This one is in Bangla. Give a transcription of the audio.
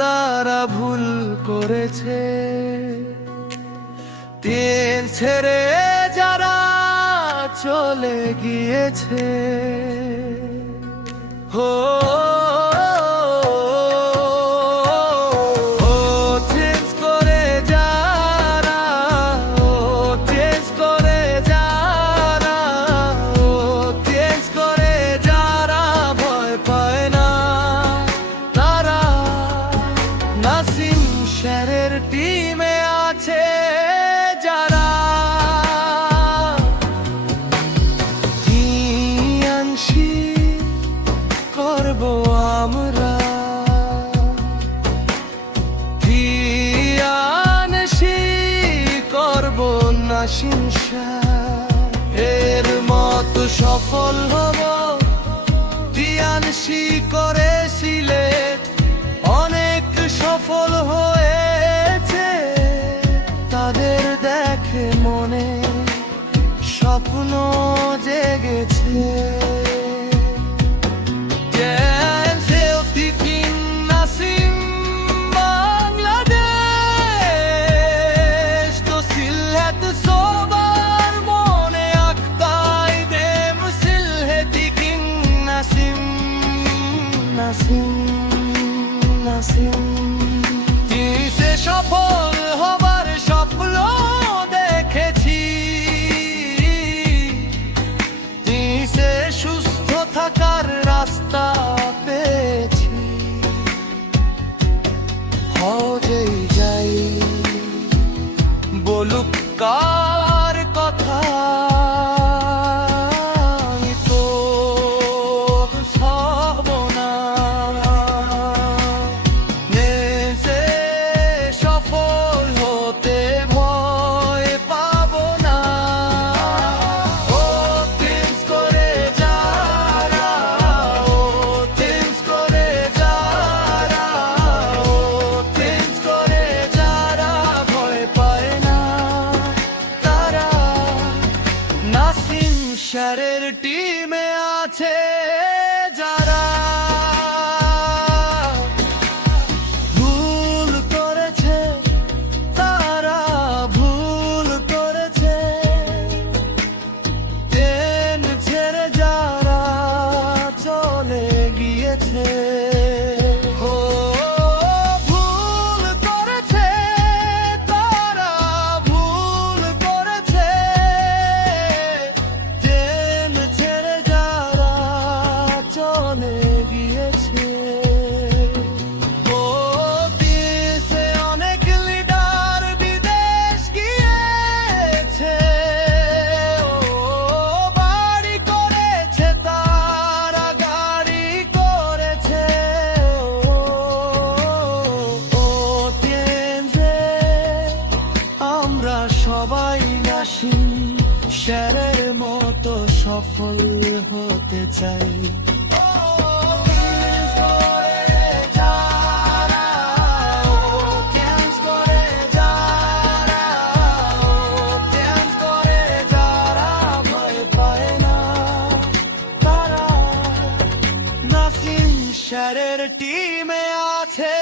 তারা ভুল করেছে। দিন ছেড়ে যারা চলে গিয়েছে, হো শহরের টিমে আছে যারা, কি আনছি করব আমরা, কি আনছি করব না শিমশা, এর মতো সফল হব দিয়ানসি করেছিলে, অনেক সফল হয়েছে তাদের দেখে মনে স্বপ্ন জেগেছে। কিসে সফল হবার স্বপ্ন দেখেছি, কিসে সুস্থ থাকার রাস্তা পেয়েছি, হজেই যাই বলুক কার কথা, শহরের টিমে আছে যারা ভুল করেছে, তারা ভুল করেছে, ট্রেন ছেড়ে যারা চলে গিয়েছে, সবাই নাসিম শেরের মতো সফল হতে চাই। শহরের টিমে আছে